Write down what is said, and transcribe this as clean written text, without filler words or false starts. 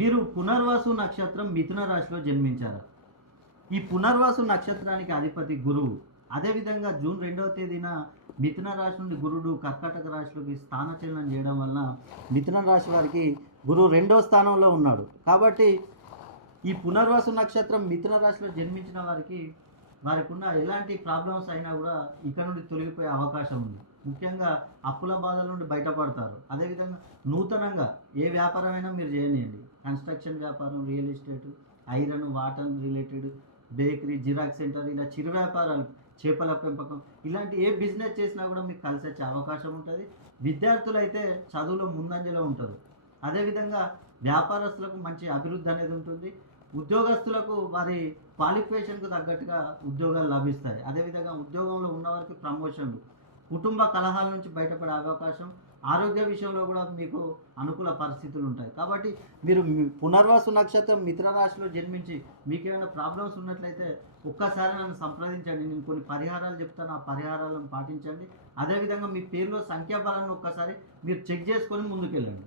మీరు పునర్వాసు నక్షత్రం మిథున రాశిలో జన్మించారా? ఈ పునర్వాసు నక్షత్రానికి అధిపతి గురువు. అదేవిధంగా జూన్ 2వ తేదీన మిథున రాశి నుండి గురుడు కర్కాటక రాశిలోకి స్థానచలనం చేయడం వలన మిథున రాశి వారికి గురువు 2వ స్థానంలో ఉన్నాడు. కాబట్టి ఈ పునర్వాసు నక్షత్రం మిథున రాశిలో జన్మించిన వారికి ఉన్న ఎలాంటి ప్రాబ్లమ్స్ అయినా కూడా ఇక్కడ నుండి తొలగిపోయే అవకాశం ఉంది. ముఖ్యంగా అప్పుల బాధల నుండి బయటపడతారు. అదేవిధంగా నూతనంగా ఏ వ్యాపారమైనా మీరు చేయనియండి, కన్స్ట్రక్షన్ వ్యాపారం, real estate, iron, water related, bakery, xerox centre, ఇలా చిరు వ్యాపారాలు, చేపల పెంపకం, ఇలాంటి ఏ బిజినెస్ చేసినా కూడా మీకు కలిసి వచ్చే అవకాశం ఉంటుంది. విద్యార్థులు అయితే చదువులో ముందంజలో ఉంటారు. అదేవిధంగా వ్యాపారస్తులకు మంచి అభివృద్ధి అనేది ఉంటుంది. ఉద్యోగస్తులకు వారి క్వాలిఫికేషన్కు తగ్గట్టుగా ఉద్యోగాలు లభిస్తాయి. అదేవిధంగా ఉద్యోగంలో ఉన్నవారికి ప్రమోషన్లు, కుటుంబ కలహాల నుంచి బయటపడే అవకాశం, ఆరోగ్య విషయంలో కూడా మీకు అనుకూల పరిస్థితులు ఉంటాయి. కాబట్టి మీరు పునర్వాసు నక్షత్రం మిథున రాశిలో జన్మించి మీకు ఏమైనా ప్రాబ్లమ్స్ ఉన్నట్లయితే ఒక్కసారి నన్ను సంప్రదించండి. నేను కొన్ని పరిహారాలు చెప్తాను, ఆ పరిహారాలను పాటించండి. అదేవిధంగా మీ పేరులో సంఖ్యాబలాన్ని ఒక్కసారి మీరు చెక్ చేసుకొని ముందుకెళ్ళండి.